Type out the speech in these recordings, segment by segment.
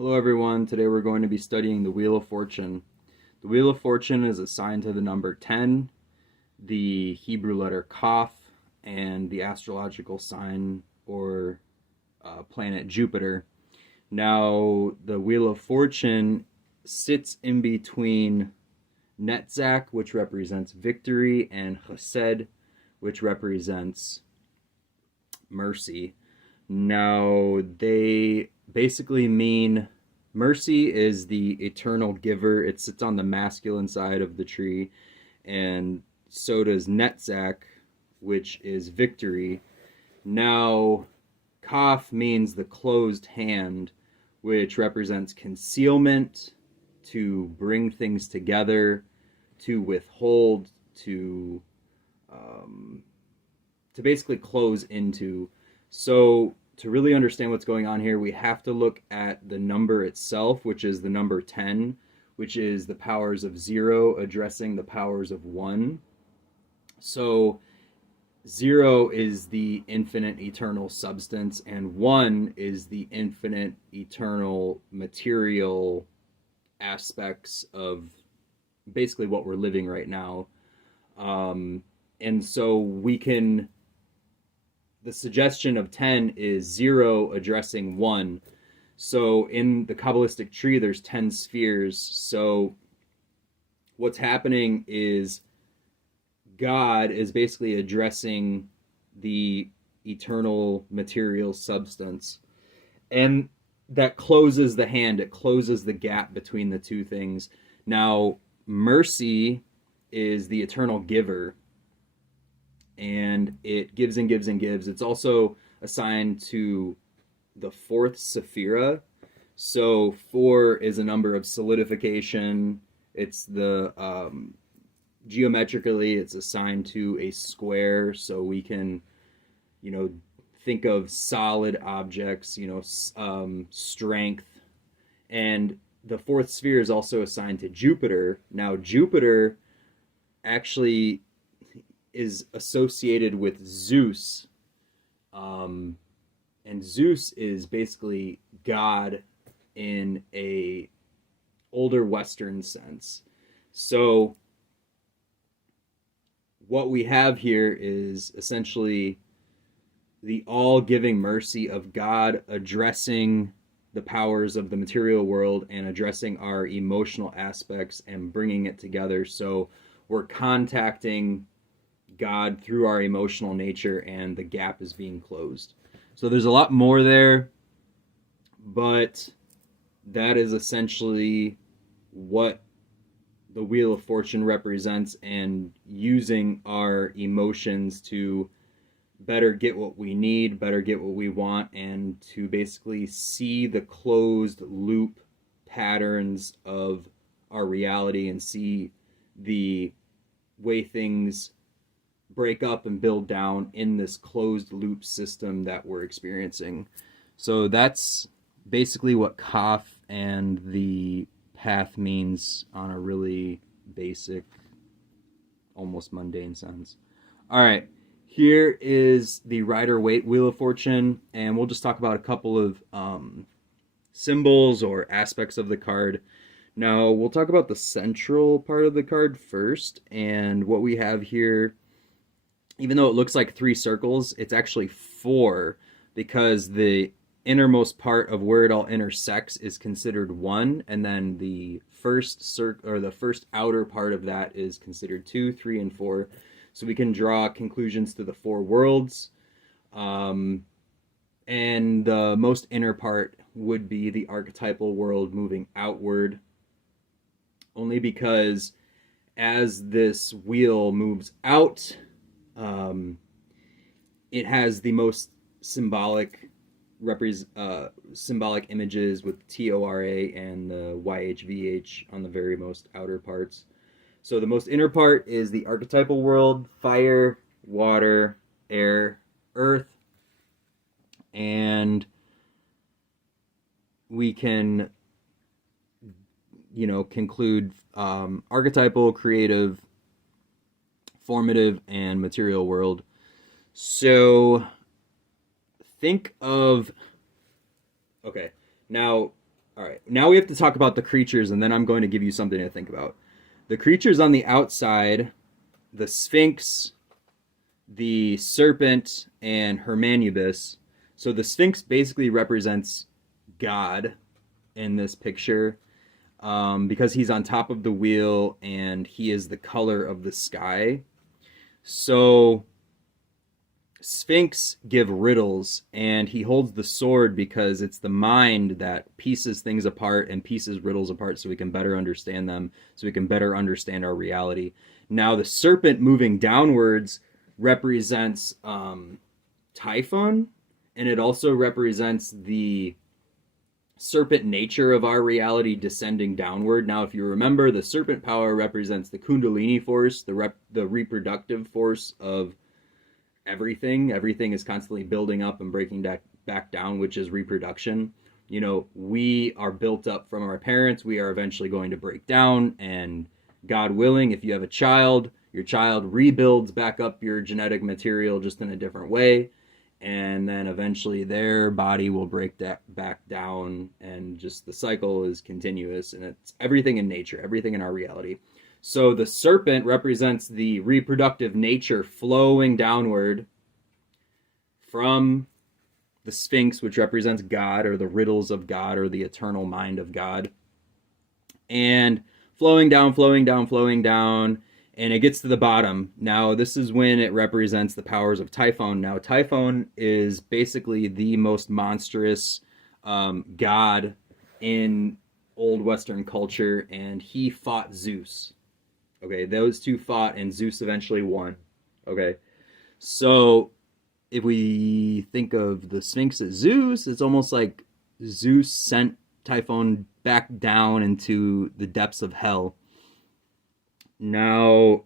Hello everyone, today we're going to be studying the Wheel of Fortune. The Wheel of Fortune is assigned to the number 10, the Hebrew letter Kaf, and the astrological sign or planet Jupiter. Now, the Wheel of Fortune sits in between Netzach, which represents victory, and Chesed, which represents mercy. Now, they basically mean mercy is the eternal giver. It sits on the masculine side of the tree, and so does Netzach, which is victory. Now, Kaf means the closed hand, which represents concealment, to bring things together, to withhold, to basically close into. So to really understand what's going on here, we have to look at the number itself, which is the number 10, which is the powers of 0 addressing the powers of 1. So 0 is the infinite eternal substance, and 1 is the infinite eternal material aspects of basically what we're living right now. And so we can, the suggestion of 10 is 0 addressing 1. So in the Kabbalistic tree, there's 10 spheres. So what's happening is God is basically addressing the eternal material substance. And that closes the hand. It closes the gap between the two things. Now, mercy is the eternal giver, and it gives and gives and gives. It's also assigned to the fourth Sephira. So 4 is a number of solidification. It's the geometrically, it's assigned to a square, so we can, think of solid objects, strength. And the fourth sphere is also assigned to Jupiter. Now, Jupiter actually is associated with Zeus. And Zeus is basically God in a older Western sense. So what we have here is essentially the all-giving mercy of God addressing the powers of the material world and addressing our emotional aspects and bringing it together. So we're contacting God through our emotional nature, and the gap is being closed. So there's a lot more there, but that is essentially what the Wheel of Fortune represents, and using our emotions to better get what we need, better get what we want, and to basically see the closed loop patterns of our reality and see the way things break up and build down in this closed loop system that we're experiencing. So that's basically what Kaf and the path means on a really basic, almost mundane sense. All right, here is the Rider-Waite Wheel of Fortune, and we'll just talk about a couple of symbols or aspects of the card. Now, we'll talk about the central part of the card first, and what we have here, even though it looks like 3 circles, it's actually 4, because the innermost part of where it all intersects is considered 1, and then the first the first outer part of that is considered 2, 3, and 4. So we can draw conclusions to the 4 worlds, and the most inner part would be the archetypal world moving outward, only because as this wheel moves out, it has the most symbolic images with TORA and the YHVH on the very most outer parts. So the most inner part is the archetypal world: fire, water, air, earth, and we can, conclude archetypal, creative, formative, and material world. So think of, okay, now All right. Now we have to talk about the creatures, and then I'm going to give you something to think about. The creatures on the outside, the Sphinx, the Serpent, and Hermanubis. So the Sphinx basically represents God in this picture, because he's on top of the wheel and he is the color of the sky. So Sphinx give riddles, and he holds the sword because it's the mind that pieces things apart and pieces riddles apart so we can better understand them, so we can better understand our reality. Now the serpent moving downwards represents Typhon, and it also represents the serpent nature of our reality descending downward. Now, if you remember, the serpent power represents the Kundalini force, the reproductive force of everything. Everything is constantly building up and breaking back down, which is reproduction. You know, we are built up from our parents. We are eventually going to break down, and God willing, if you have a child, your child rebuilds back up your genetic material just in a different way. And then eventually their body will break back down, and just the cycle is continuous, and it's everything in nature, everything in our reality. So the serpent represents the reproductive nature flowing downward from the Sphinx, which represents God, or the riddles of God, or the eternal mind of God, and flowing down, flowing down, flowing down, and it gets to the bottom. Now, this is when it represents the powers of Typhon. Now, Typhon is basically the most monstrous god in old Western culture, and he fought Zeus. Okay, those two fought, and Zeus eventually won. Okay, so if we think of the Sphinx as Zeus, it's almost like Zeus sent Typhon back down into the depths of hell. Now,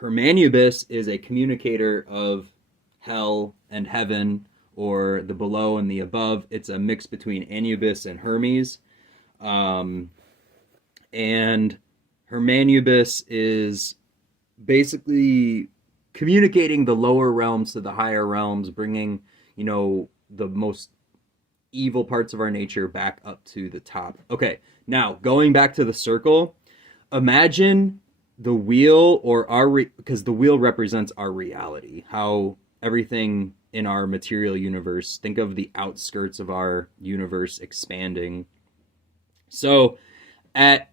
Hermanubis is a communicator of hell and heaven, or the below and the above. It's a mix between Anubis and Hermes. And Hermanubis is basically communicating the lower realms to the higher realms, bringing, you know, the most evil parts of our nature back up to the top. Okay, now going back to the circle, imagine the wheel, or because the wheel represents our reality, how everything in our material universe, think of the outskirts of our universe expanding. So at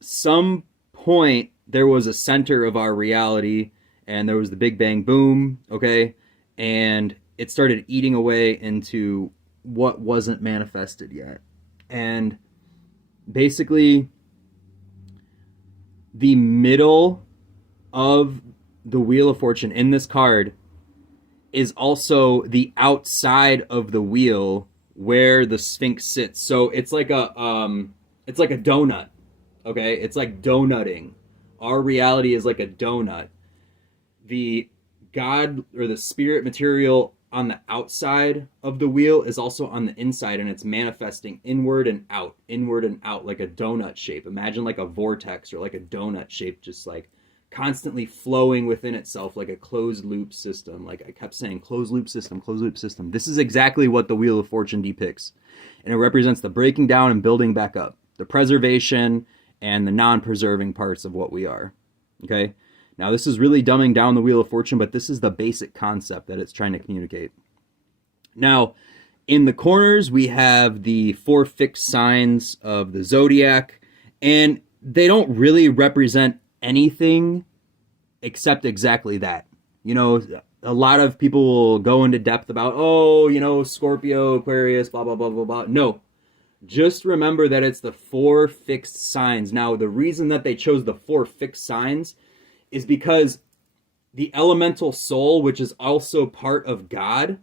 some point there was a center of our reality, and there was the Big Bang Boom, okay? And it started eating away into what wasn't manifested yet. And basically, the middle of the Wheel of Fortune in this card is also the outside of the wheel where the Sphinx sits. So it's like a donut, okay? It's like donutting. Our reality is like a donut. The God or the spirit material on the outside of the wheel is also on the inside, and it's manifesting inward and out, like a donut shape. Imagine like a vortex or like a donut shape, just like constantly flowing within itself, like a closed loop system. Like I kept saying, closed loop system, closed loop system. This is exactly what the Wheel of Fortune depicts. And it represents the breaking down and building back up, the preservation and the non-preserving parts of what we are. Okay? Now, this is really dumbing down the Wheel of Fortune, but this is the basic concept that it's trying to communicate. Now, in the corners, we have the 4 fixed signs of the zodiac, and they don't really represent anything except exactly that. You know, a lot of people will go into depth about, oh, you know, Scorpio, Aquarius, blah, blah, blah, blah, blah. No, just remember that it's the 4 fixed signs. Now, the reason that they chose the 4 fixed signs is because the elemental soul, which is also part of God,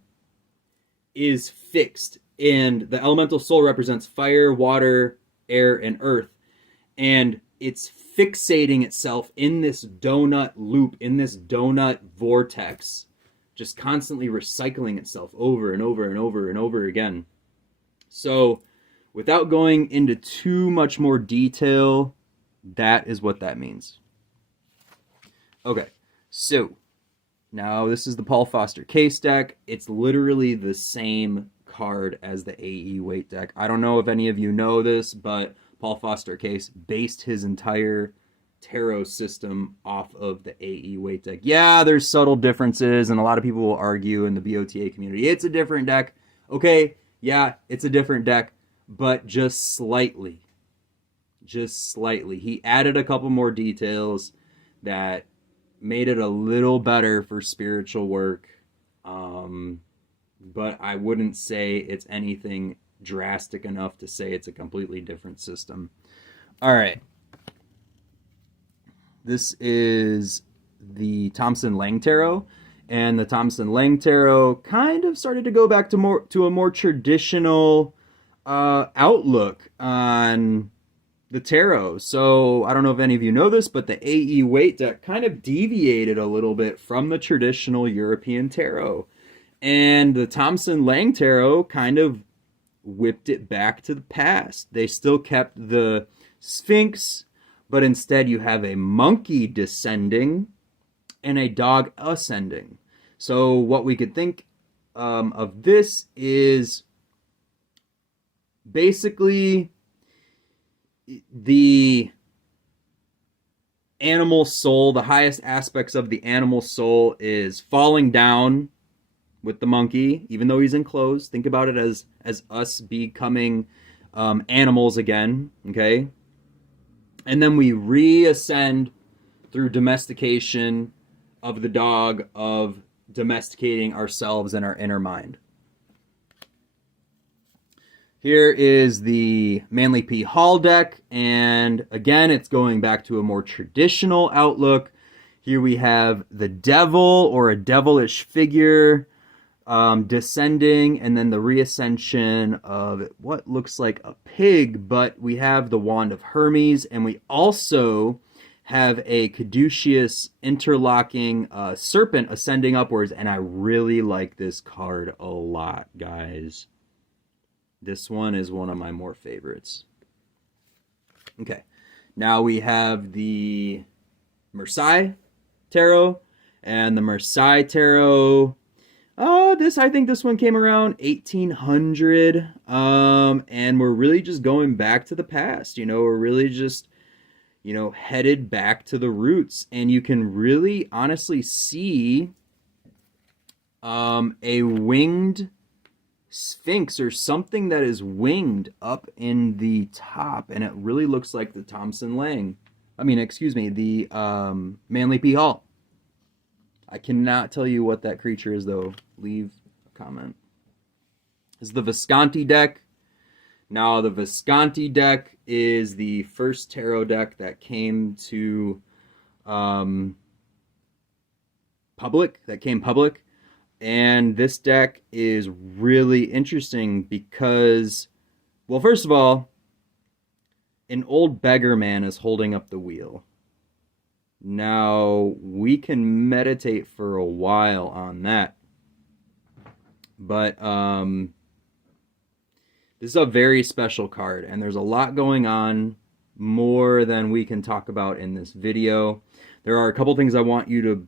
is fixed. And the elemental soul represents fire, water, air, and earth. And it's fixating itself in this donut loop, in this donut vortex, just constantly recycling itself over and over and over and over again. So, without going into too much more detail, that is what that means. Okay, so now this is the Paul Foster case deck. It's literally the same card as the AE weight deck. I don't know if any of you know this, but Paul Foster Case based his entire tarot system off of the AE weight deck. Yeah, there's subtle differences, and a lot of people will argue in the BOTA community, it's a different deck. Okay, yeah, it's a different deck, but just slightly. Just slightly. He added a couple more details that made it a little better for spiritual work, but I wouldn't say it's anything drastic enough to say it's a completely different system. All right. This is the Thompson Tarot, and the Thompson Tarot kind of started to go back to a more traditional outlook on the tarot. So I don't know if any of you know this, but the AE weight deck kind of deviated a little bit from the traditional European tarot, and the Thompson Tarot kind of whipped it back to the past. They still kept the Sphinx, but instead you have a monkey descending and a dog ascending. So what we could think of this is basically the animal soul, the highest aspects of the animal soul is falling down with the monkey, even though he's enclosed. Think about it as us becoming animals again, okay? And then we reascend through domestication of the dog, of domesticating ourselves and our inner mind. Here is the Manly P. Hall deck, and again, it's going back to a more traditional outlook. Here we have the devil, or a devilish figure, descending, and then the reascension of what looks like a pig, but we have the Wand of Hermes, and we also have a caduceus interlocking serpent ascending upwards, and I really like this card a lot, guys. This one is one of my more favorites. Okay, now we have the Mera Tarot, and the Mera Tarot, I think this one came around 1800, and we're really just going back to the past. You know, we're really just, you know, headed back to the roots, and you can really honestly see a winged Sphinx or something that is winged up in the top, and it really looks like the Thompson the Manly P. Hall. I cannot tell you what that creature is, though. Leave a comment. This is the Visanti deck. Now, the Visanti deck is the first tarot deck that came to public. And this deck is really interesting because, well, first of all, an old beggar man is holding up the wheel. Now, we can meditate for a while on that. But this is a very special card, and there's a lot going on, more than we can talk about in this video. There are a couple things I want you to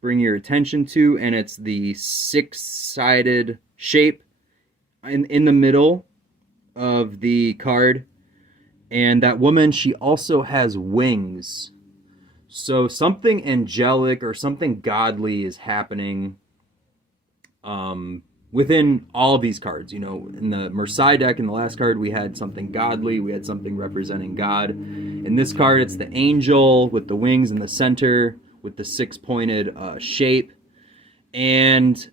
bring your attention to, and it's the six-sided shape in the middle of the card. And that woman, she also has wings. So something angelic or something godly is happening within all of these cards. You know, in the Mera deck, in the last card, we had something godly. We had something representing God. In this card, it's the angel with the wings in the center, with the six-pointed shape. And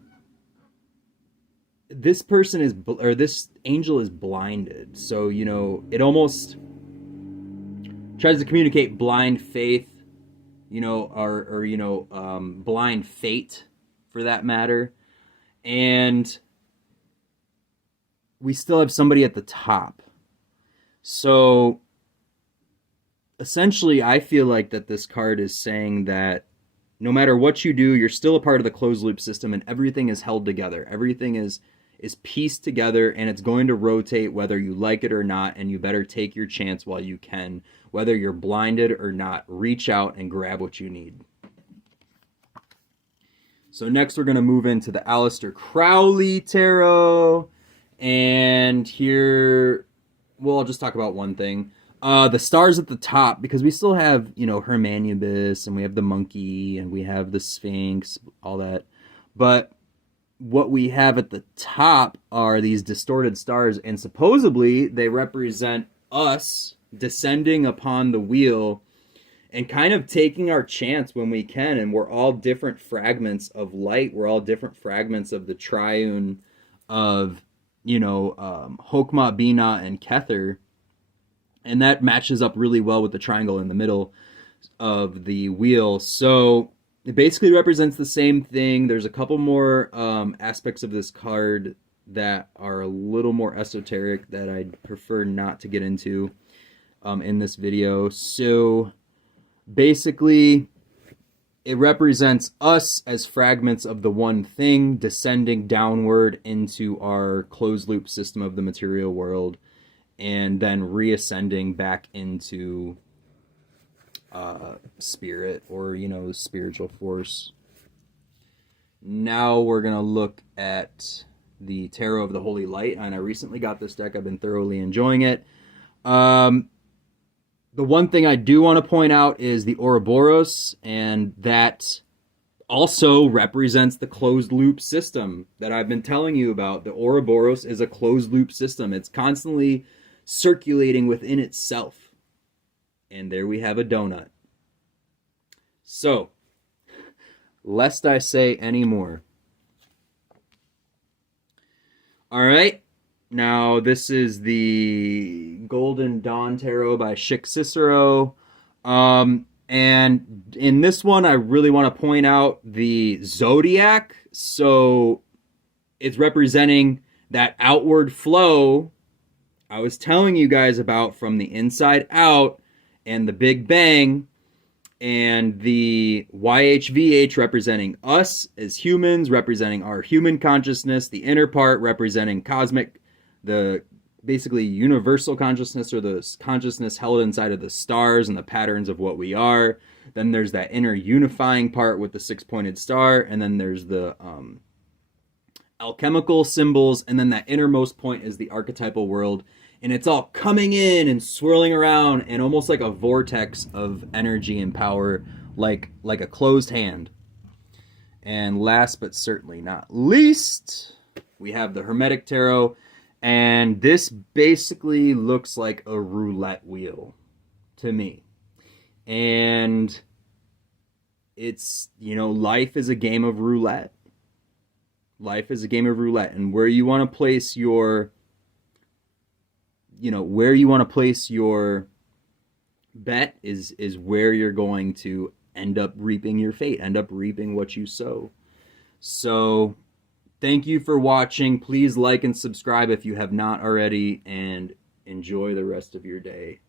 this person is, or this angel is blinded. So, you know, it almost tries to communicate blind faith, you know, or you know, blind fate, for that matter. And we still have somebody at the top. So essentially, I feel like that this card is saying that no matter what you do, you're still a part of the closed loop system, and everything is held together. Everything is pieced together, and it's going to rotate whether you like it or not, and you better take your chance while you can. Whether you're blinded or not, reach out and grab what you need. So next we're going to move into the Aleister Crowley Tarot. And here, well, I'll just talk about one thing. The stars at the top, because we still have, you know, Hermanubis, and we have the monkey, and we have the Sphinx, all that. But what we have at the top are these distorted stars, and supposedly they represent us descending upon the wheel and kind of taking our chance when we can. And we're all different fragments of light. We're all different fragments of the triune of, you know, Hokmah, Binah, and Kether. And that matches up really well with the triangle in the middle of the wheel. So it basically represents the same thing. There's a couple more aspects of this card that are a little more esoteric that I'd prefer not to get into in this video. So basically, it represents us as fragments of the one thing descending downward into our closed loop system of the material world, and then reascending back into spirit, or, you know, spiritual force. Now we're going to look at the Tarot of the Holy Light, and I recently got this deck. I've been thoroughly enjoying it. The one thing I do want to point out is the Ouroboros, and that also represents the closed loop system that I've been telling you about. The Ouroboros is a closed loop system. It's constantly circulating within itself. And there we have a donut. So, lest I say any more. All right. Now, this is the Golden Dawn Tarot by Schick Cicero. And in this one, I really want to point out the zodiac. So it's representing that outward flow I was telling you guys about from the inside out, and the Big Bang, and the YHVH representing us as humans, representing our human consciousness, the inner part representing cosmic, the basically universal consciousness, or the consciousness held inside of the stars and the patterns of what we are. Then there's that inner unifying part with the six-pointed star, and then there's the alchemical symbols, and then that innermost point is the archetypal world, and it's all coming in and swirling around, and almost like a vortex of energy and power, like a closed hand. And last but certainly not least, we have the Hermetic Tarot. And this basically looks like a roulette wheel to me. And it's, you know, life is a game of roulette. Life is a game of roulette. And where you want to place your, you know, where you want to place your bet is where you're going to end up reaping your fate, end up reaping what you sow. So thank you for watching. Please like and subscribe if you have not already, and enjoy the rest of your day.